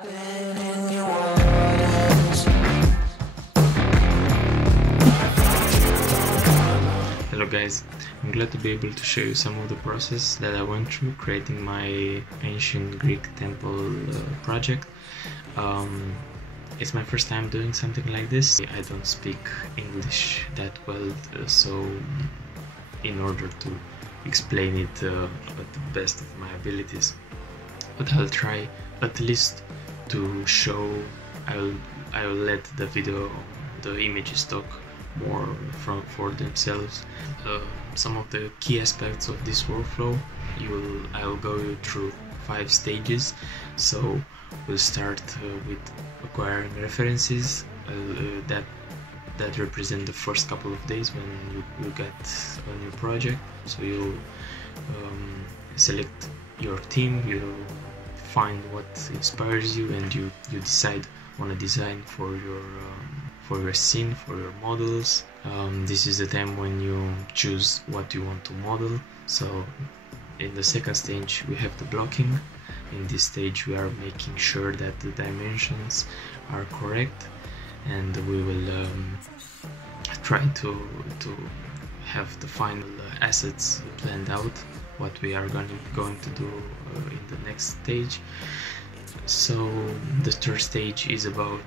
Hello guys, I'm glad to be able to show you some of the process that I went through creating my ancient Greek temple project. It's my first time doing something like this. I don't speak English that well, so in order to explain it at the best of my abilities, but I'll try at least to show. I will let the video, the images talk more for themselves. Some of the key aspects of this workflow, I will go you through 5 stages. So we'll start with acquiring references that represent the first couple of days when you get a new project. So you select your theme, you find what inspires you, and you decide on a design for your scene, for your models. This is the time when you choose what you want to model. So in the second stage we have the blocking. In this stage we are making sure that the dimensions are correct, and we will try to have the final assets planned out, what we are going to do in the next stage. So the third stage is about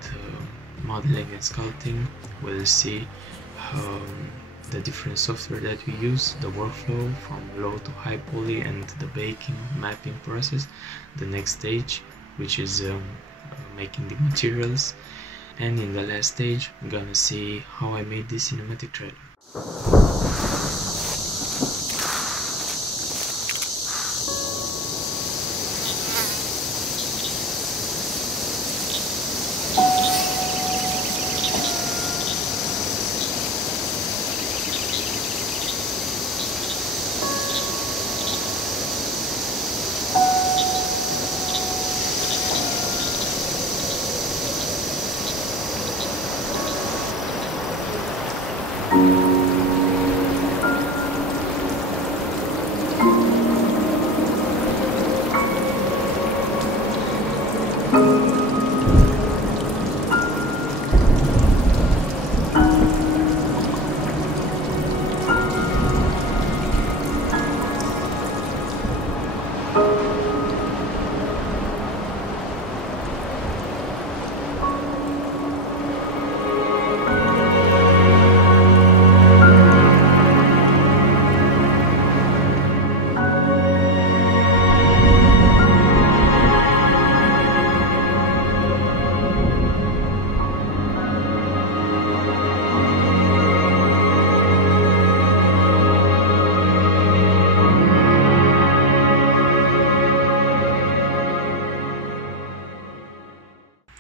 modeling and sculpting. We'll see the different software that we use, the workflow from low to high poly, and the baking mapping process. The next stage, which is making the materials, and in the last stage I'm gonna see how I made this cinematic trailer.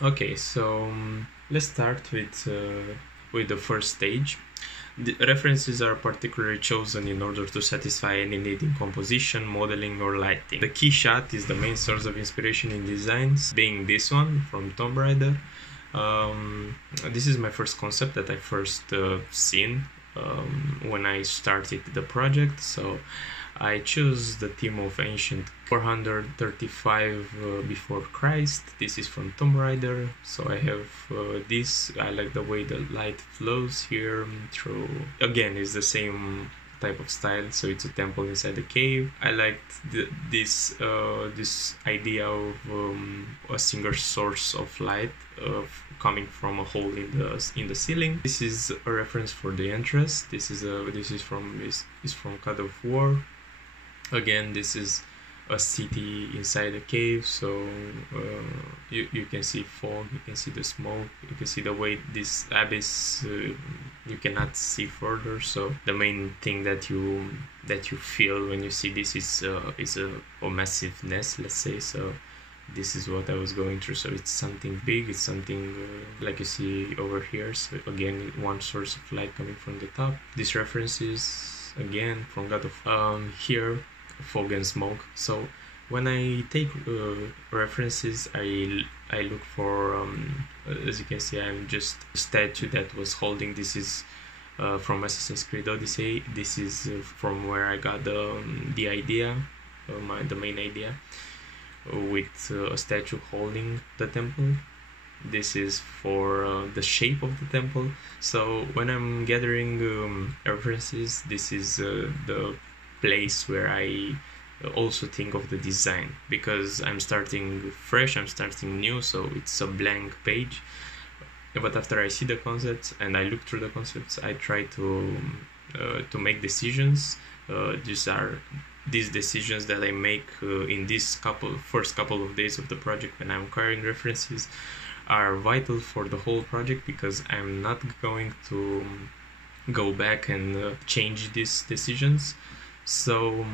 Okay, so let's start with the first stage. The references are particularly chosen in order to satisfy any need in composition, modeling, or lighting. The key shot is the main source of inspiration in designs, being this one from Tomb Raider. This is my first concept that I first seen when I started the project. So I chose the theme of ancient 435 before Christ. This is from Tomb Raider. So I have this. I like the way the light flows here through. Again, it's the same type of style. So it's a temple inside a cave. I liked this idea of a single source of light coming from a hole in the ceiling. This is a reference for the entrance. This is from God of War. Again, this is a city inside a cave, so you can see fog, you can see the smoke, you can see the way this abyss you cannot see further. So the main thing that you feel when you see this is a massiveness, let's say. So this is what I was going through. So it's something big, it's something like you see over here. So again, one source of light coming from the top. This reference is again from God of here, fog and smoke. So when I take references, I look for as you can see, I'm just a statue that was holding. This is from Assassin's Creed Odyssey. This is from where I got the idea, the main idea. with a statue holding the temple. This is for the shape of the temple. So when I'm gathering references, this is the place where I also think of the design, because I'm starting fresh, I'm starting new, so it's a blank page. But after I see the concepts and I look through the concepts, I try to make decisions. These decisions that I make in this first couple of days of the project when I'm acquiring references are vital for the whole project, because I'm not going to go back and change these decisions. So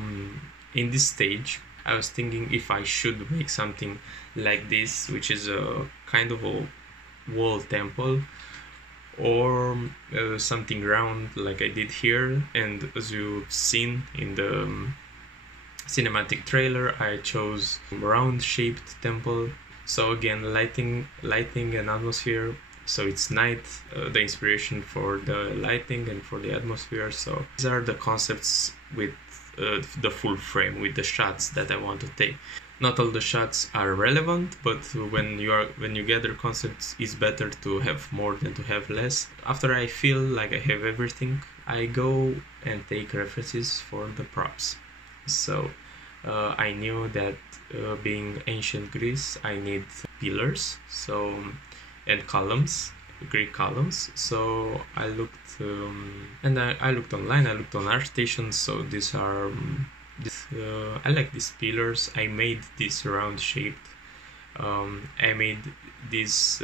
in this stage, I was thinking if I should make something like this, which is a kind of a wall temple, or something round like I did here. And as you've seen in the cinematic trailer, I chose round shaped temple. So again, lighting and atmosphere. So it's night, the inspiration for the lighting and for the atmosphere. So these are the concepts with the full frame, with the shots that I want to take. Not all the shots are relevant, but when you gather concepts, it's better to have more than to have less. After I feel like I have everything, I go and take references for the props. So I knew that being ancient Greece, I need pillars, and columns, Greek columns. So I looked and I looked online. I looked on ArtStation. So these are I like these pillars. I made this round shaped. I made this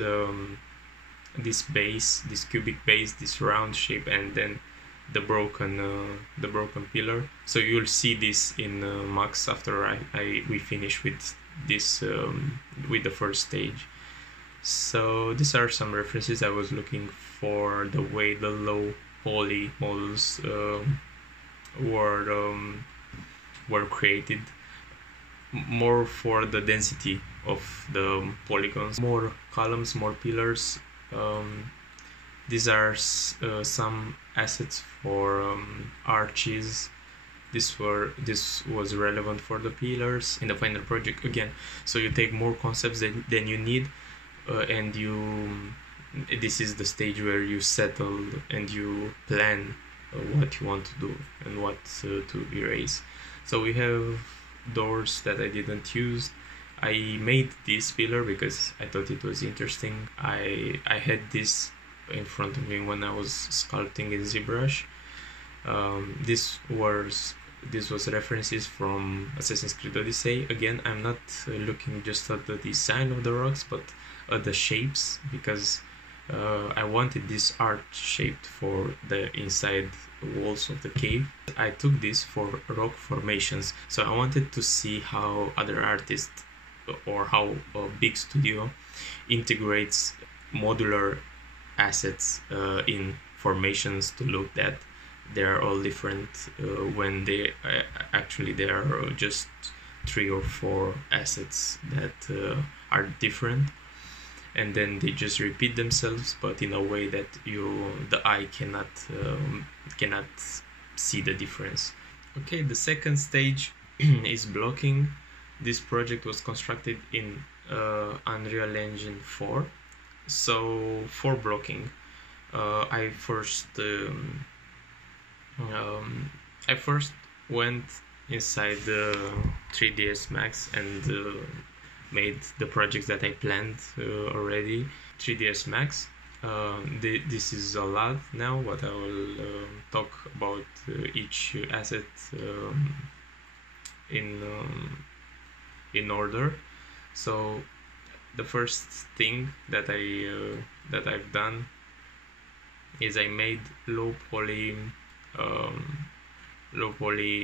base, this cubic base, this round shape, and then the broken pillar. So you'll see this in Max after we finish with this with the first stage. So these are some references. I was looking for the way the low poly models were created, more for the density of the polygons, more columns, more pillars. These are some assets for arches. This was relevant for the pillars in the final project again. So you take more concepts than you need, and this is the stage where you settle and you plan what you want to do and what to erase. So we have doors that I didn't use. I made this pillar because I thought it was interesting. I had this in front of me when I was sculpting in ZBrush. This was references from Assassin's Creed Odyssey. Again, I'm not looking just at the design of the rocks, but at the shapes, because I wanted this art shaped for the inside walls of the cave. I took this for rock formations, so I wanted to see how other artists or how a big studio integrates modular assets in formations to look that they are all different when they actually there are just 3 or 4 assets that are different, and then they just repeat themselves, but in a way that the eye cannot see the difference. Okay, the second stage is blocking. This project was constructed in Unreal Engine 4. So for blocking, I first went inside the 3ds Max and made the projects that I planned already. 3ds Max. This is a lot now, but I will talk about each asset in order. So the first thing that I've done is I made low poly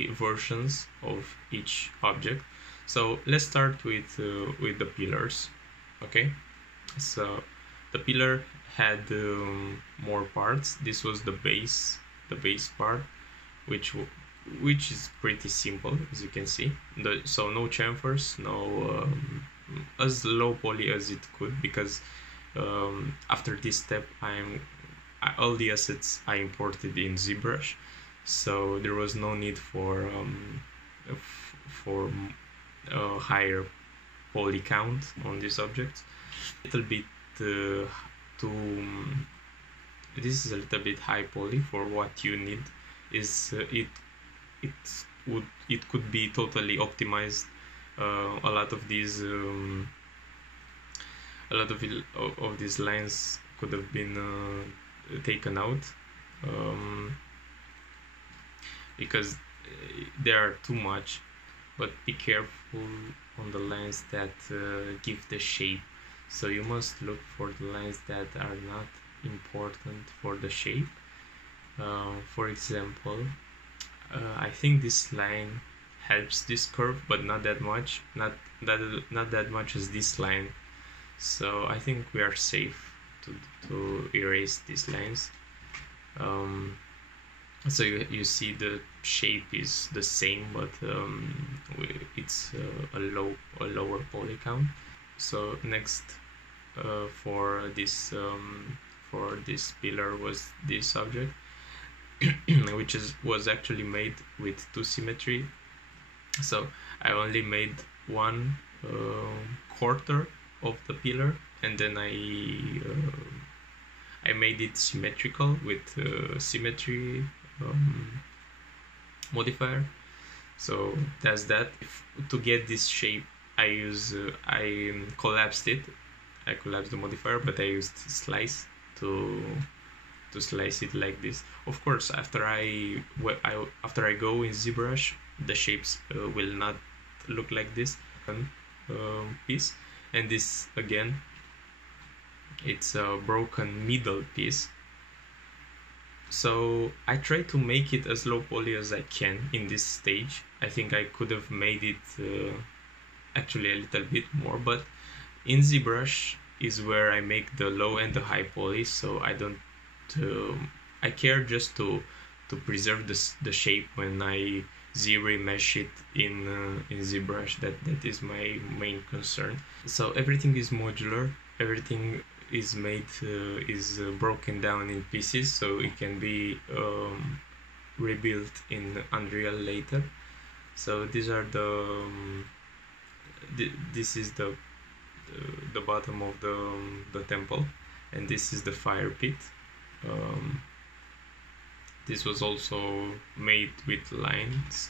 versions of each object. So let's start with the pillars. Okay, so the pillar had more parts. This was the base part, which is pretty simple, as you can see. So no chamfers, no as low poly as it could, because after this step all the assets I imported in ZBrush, so there was no need for higher poly count on these objects. A little bit this is a little bit high poly for what you need. Is it could be totally optimized. A lot of these lines could have been taken out because they are too much. But be careful on the lines that give the shape. So you must look for the lines that are not important for the shape. For example, I think this line helps this curve, but not that much. Not that much as this line. So I think we are safe to erase these lines. So you see the shape is the same, but it's a lower poly count. So next for this pillar was this object, which was actually made with 2 symmetry. So I only made 1/4 of the pillar, and then I made it symmetrical with symmetry modifier. So that's that. To get this shape, I collapsed it. I collapsed the modifier, but I used slice to slice it like this. Of course, after I go in ZBrush, the shapes will not look like this piece. And this again, it's a broken middle piece. So I try to make it as low poly as I can in this stage. I think I could have made it actually a little bit more, but in ZBrush is where I make the low and the high poly. So I don't I care just to preserve the shape when I Z-remesh it in ZBrush. That is my main concern. So everything is modular. Everything is made broken down in pieces, so it can be rebuilt in Unreal later. So these are this is the bottom of the temple, and this is the fire pit. This was also made with lines.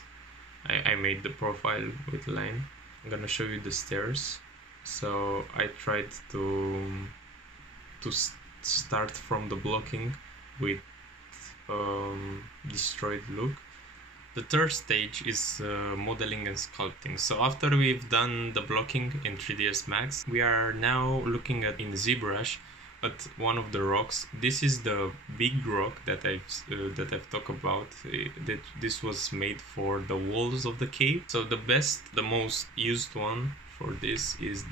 I made the profile with line. I'm gonna show you the stairs. So I tried to start from the blocking with destroyed look. The third stage is modeling and sculpting. So after we've done the blocking in 3ds Max, we are now looking at in ZBrush at one of the rocks. This is the big rock that I've talked about. That this was made for the walls of the cave. So the most used one for this is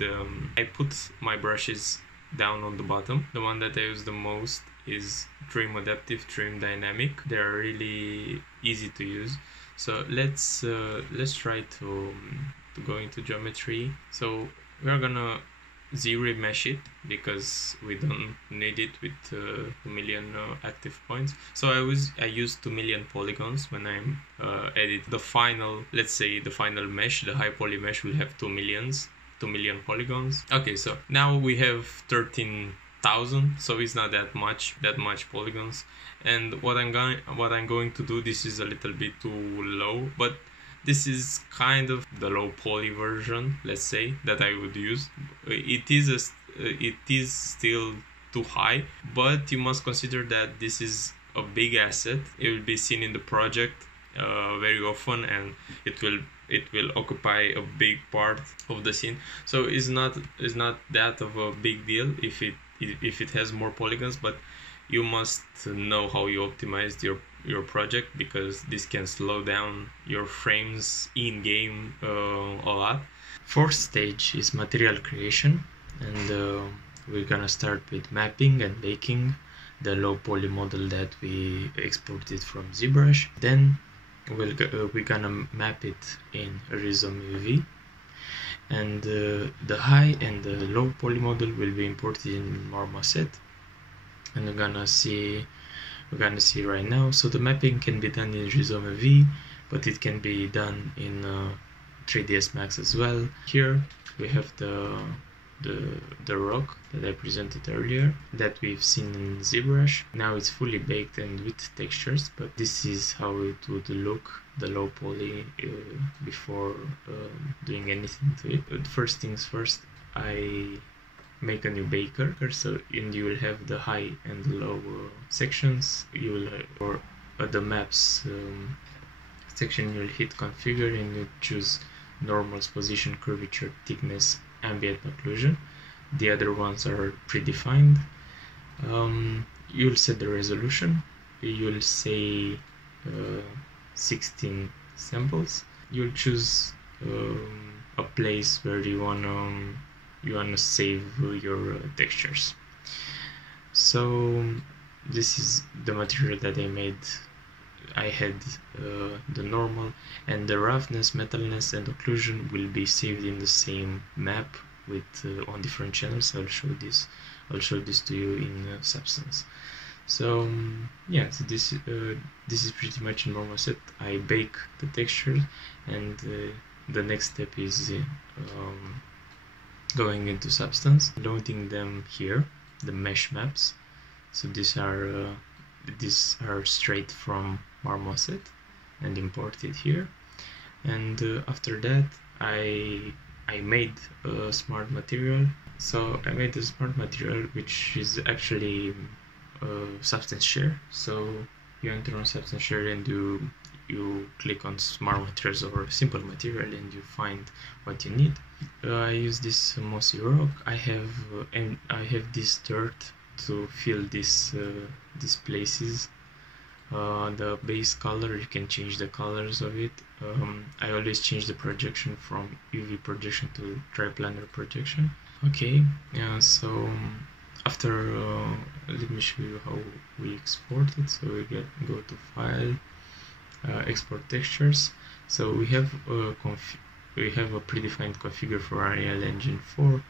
I put my brushes down on the bottom. The one that I use the most is Trim Adaptive, Trim Dynamic. They are really easy to use. So let's try to go into geometry. So we are gonna Z-remesh it because we don't need it with 2 million active points. So I use 2 million polygons when I'm edit the final. Let's say the final mesh, the high poly mesh, will have 2 million polygons. Okay, so now we have 13,000, so it's not that much polygons. And what I'm going to do, this is a little bit too low, but this is kind of the low poly version, let's say, that I would use. It is still too high, but you must consider that this is a big asset. It will be seen in the project very often, and it will occupy a big part of the scene. So it's not that of a big deal if it has more polygons, but you must know how you optimize your project, because this can slow down your frames in game a lot. Fourth stage is material creation, and we're gonna start with mapping and baking the low poly model that we exported from ZBrush. Then we're gonna map it in Rhizome UV, and the high and the low poly model will be imported in Marmoset, and we're gonna see right now. So the mapping can be done in Rhizome UV, but it can be done in 3ds Max as well. Here we have the rock that I presented earlier that we've seen in ZBrush. Now it's fully baked and with textures, but this is how it would look, the low poly, before doing anything to it. First things first, I make a new baker, and you will have the high and low sections. You will for the maps section, you'll hit configure and you choose normals, position, curvature, thickness, ambient occlusion. The other ones are predefined. You'll set the resolution. You'll say 16 samples. You'll choose a place where you wanna save your textures. So this is the material that I made. I had the normal, and the roughness, metalness, and occlusion will be saved in the same map with on different channels. I'll show this to you in Substance. So yeah, so this is pretty much a normal set. I bake the textures, and the next step is going into Substance, loading them here, the mesh maps. So these are straight from Marmoset and imported here. And after that, I made a smart material. So I made a smart material which is actually Substance Share. So you enter on Substance Share and you click on smart materials or simple material and you find what you need. I use this mossy rock. I have this dirt to fill these places. The base color, you can change the colors of it. I always change the projection from UV projection to triplanar projection. Okay, so after let me show you how we export it. So we go to File, Export Textures. So we have a predefined configure for Unreal Engine 4.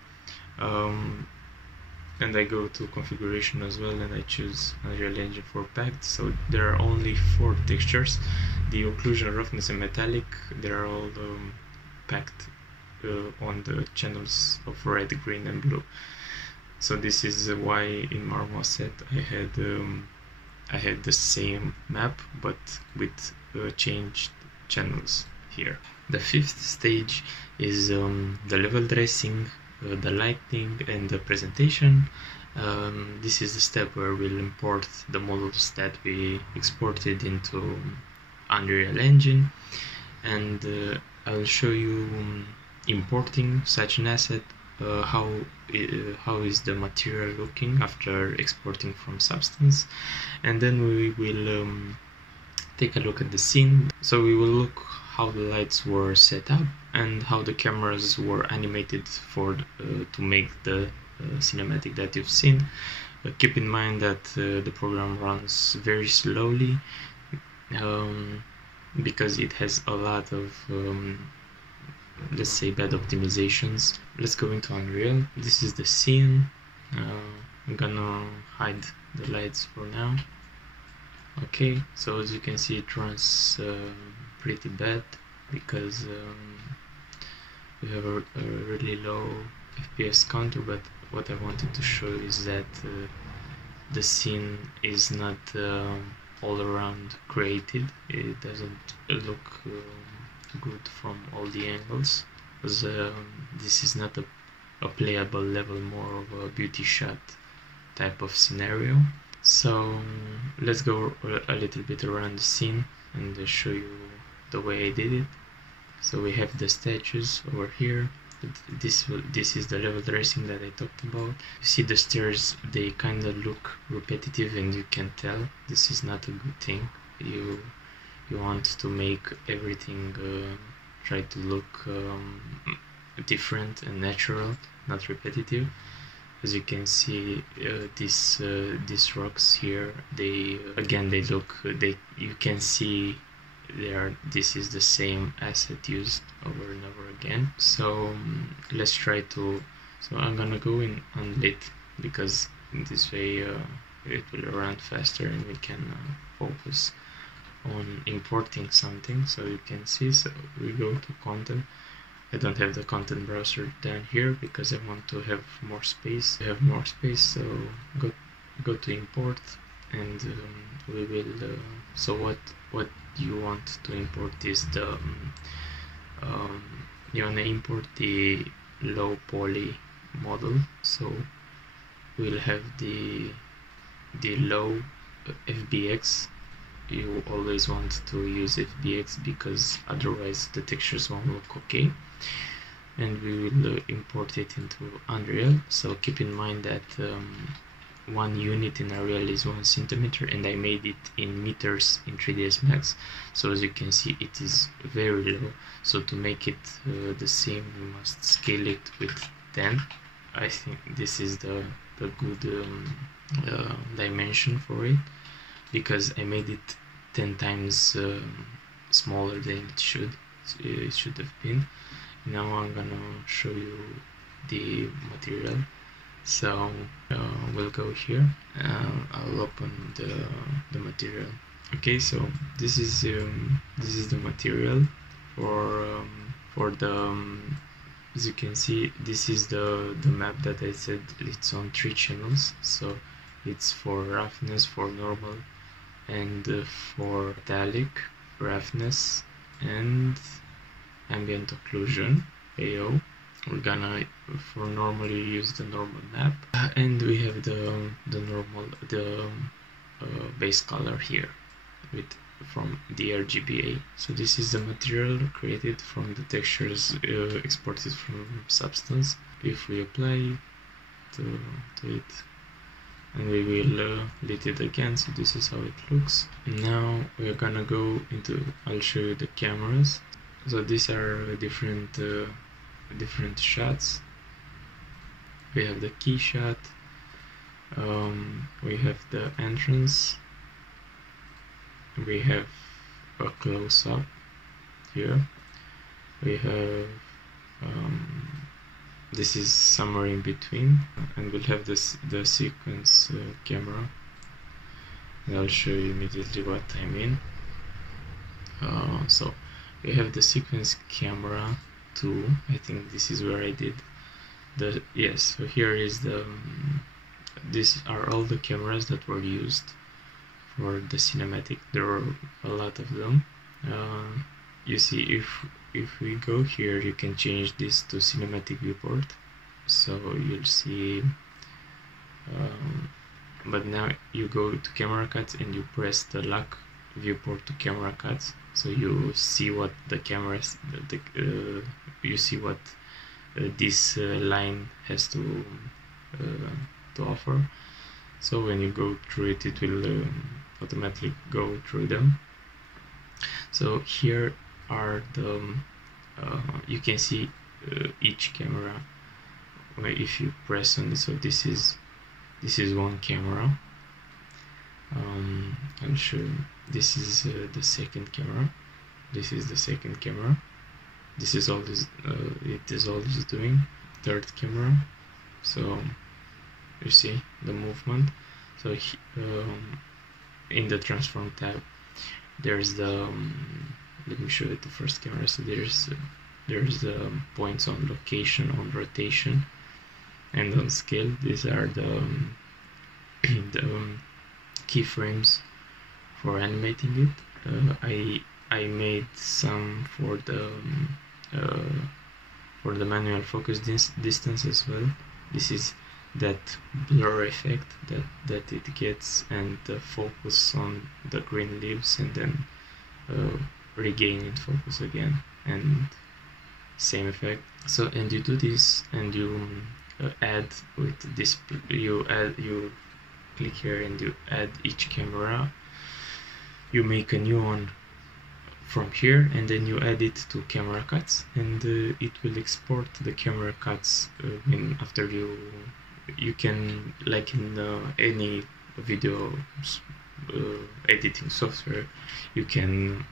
And I go to configuration as well, and I choose Unreal Engine 4 packed. So there are only 4 textures. The occlusion, roughness, and metallic, they're all packed on the channels of red, green, and blue. So this is why in Marmoset I had the same map but with changed channels here. The 5th stage is the level dressing, the lighting, and the presentation. This is the step where we'll import the models that we exported into Unreal Engine, and I'll show you importing such an asset, how is the material looking after exporting from Substance, and then we will take a look at the scene. So we will look how the lights were set up and how the cameras were animated to make the cinematic that you've seen. Keep in mind that the program runs very slowly because it has a lot of let's say bad optimizations. Let's go into Unreal. This is the scene. I'm gonna hide the lights for now. Okay, so as you can see, it runs pretty bad because we have a really low FPS counter, but what I wanted to show is that the scene is not all around created. It doesn't look good from all the angles, because this is not a playable level, more of a beauty shot type of scenario. So let's go a little bit around the scene and show you the way I did it. So we have the statues over here. This is the level dressing that I talked about. You see the stairs, they kind of look repetitive, and you can tell this is not a good thing. You want to make everything try to look different and natural, not repetitive. As you can see, these rocks here, they look, you can see this is the same asset used over and over again. So let's try to, so I'm gonna go in unlit, because in this way it will run faster and we can focus on importing something. So you can see, so we go to content, I don't have the content browser down here because I want to have more space. So go to import, and we will. So what you want to import is the you wanna import the low poly model. So we'll have the low FBX. You always want to use FBX because otherwise the textures won't look okay. And we will import it into Unreal. So keep in mind that 1 unit in Unreal is 1 centimeter, and I made it in meters in 3ds Max. So as you can see, it is very low. So to make it the same, we must scale it with 10. I think this is the good dimension for it, because I made it 10 times smaller than it should have been. Now I'm gonna show you the material. So we'll go here. I'll open the material. Okay, so this is the material for the as you can see, this is the map that I said it's on 3 channels. So it's for roughness, for normal, and for italic, roughness, and ambient occlusion, AO. We're gonna for normally use the normal map, and we have the normal base color here from the RGBA. So this is the material created from the textures exported from Substance. If we apply to it, and we will lit it again, so this is how it looks. Now we're gonna go into, I'll show you the cameras. So these are different shots. We have the key shot, we have the entrance, we have a close-up here, we have this is somewhere in between, and we'll have the sequence camera, and I'll show you immediately what I mean. So we have the sequence camera 2. I think this is where I did yes. So here is these are all the cameras that were used for the cinematic. There were a lot of them. You see, if we go here, you can change this to cinematic viewport, so you'll see but now you go to camera cuts and you press the lock viewport to camera cuts, so you see what the cameras you see what this line has to offer. So when you go through it, it will automatically go through them. So here are the you can see each camera if you press on it. So this is one camera. I'll show you. This is the second camera. This is the second camera. This is all this it is all this doing. Third camera. So you see the movement. So in the transform tab, there's the let me show you the first camera. So there's the points on location, on rotation, and on scale. These are the keyframes for animating it. I made some for the manual focus distance as well. This is that blur effect that it gets, and the focus on the green leaves, and then regain it focus again, and same effect. So, and you do this, and you add with this, you click here and you add each camera. You make a new one from here, and then you add it to camera cuts, and it will export the camera cuts after you can, like in any video editing software, you can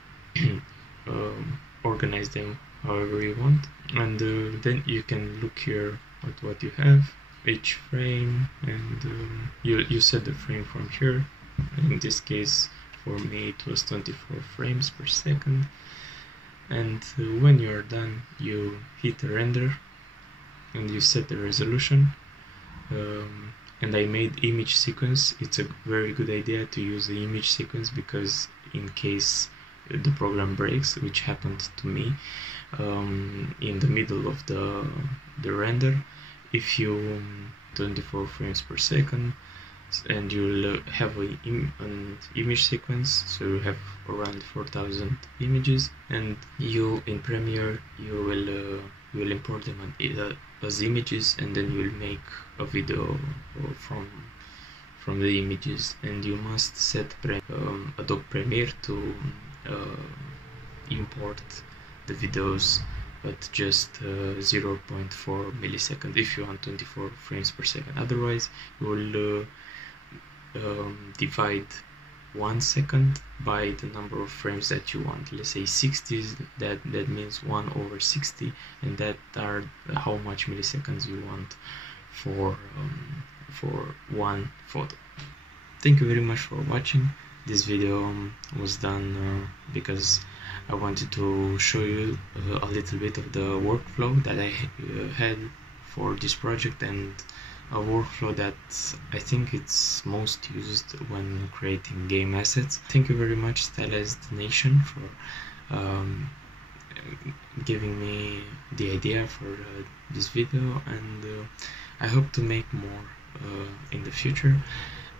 organize them however you want, and then you can look here at what you have, each frame, and you set the frame from here. In this case, for me, it was 24 frames per second, And when you are done, you hit render and you set the resolution. And I made image sequence. It's a very good idea to use the image sequence, because in case the program breaks, which happened to me in the middle of the render, if you 24 frames per second, and you'll have an image sequence, so you have around 4,000 images, and you in Premiere you will import them as images, and then you'll make a video from the images. And you must set Adobe Premiere to import the videos at just 0.4 milliseconds if you want 24 frames per second. Otherwise, you will divide 1 second by the number of frames that you want. Let's say 60, that means 1/60, and that are how much milliseconds you want for one photo. Thank you very much for watching. This video was done because I wanted to show you a little bit of the workflow that I had for this project, and a workflow that I think it's most used when creating game assets. Thank you very much, Stylized Nation, for giving me the idea for this video, and I hope to make more in the future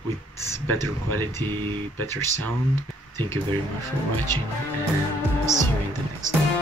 with better quality, better sound. Thank you very much for watching, and see you in the next one.